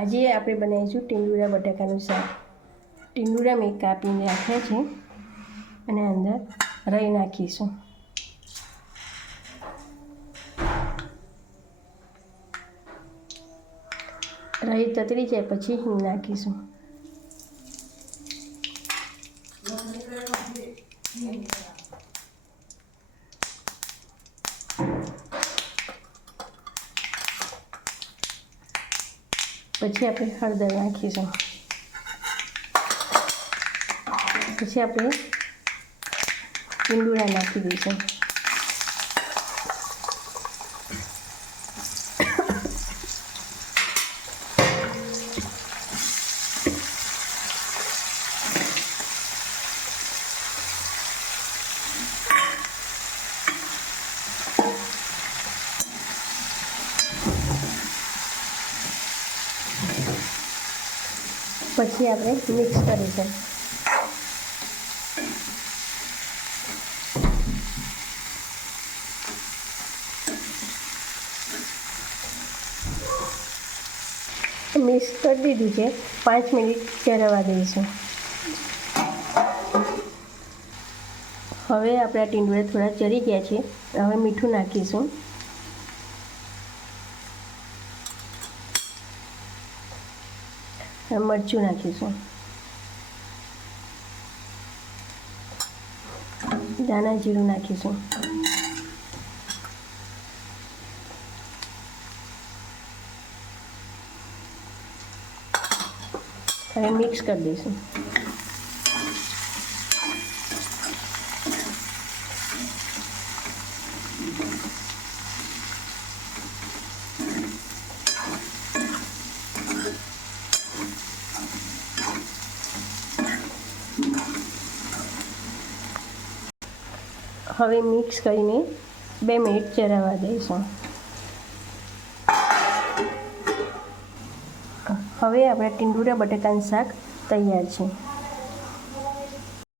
આજે આપણે બનાવીશું ટીંડુરા બટાકાનું શાક. ટીંડુરા મેં કાપીને રાખ્યા છે અને અંદર રાઈ નાખીશું. રાઈ તતરી જાય પછી હિંગ નાખીશું. પછી આપણે હળદર નાખીશું. પછી આપણે ટીંડુરા નાખી દઈશું. પછી આપણે મિક્સ કરીશું. મિક્સ કરી દીધું છે. 5 મિનિટ ચરવા દઈશું. હવે આપણા ટીંડુરા થોડા ચરી ગયા છે. હવે મીઠું નાખીશું. મરચું નાખીશું. દાણા જીરું નાખીશું. હવે મિક્સ કરી દઈશું. હવે મિક્સ કરીને 2 મિનિટ ચરવા દઈશું. હવે આપણા ટીંડુરા બટાકાનું શાક તૈયાર છે.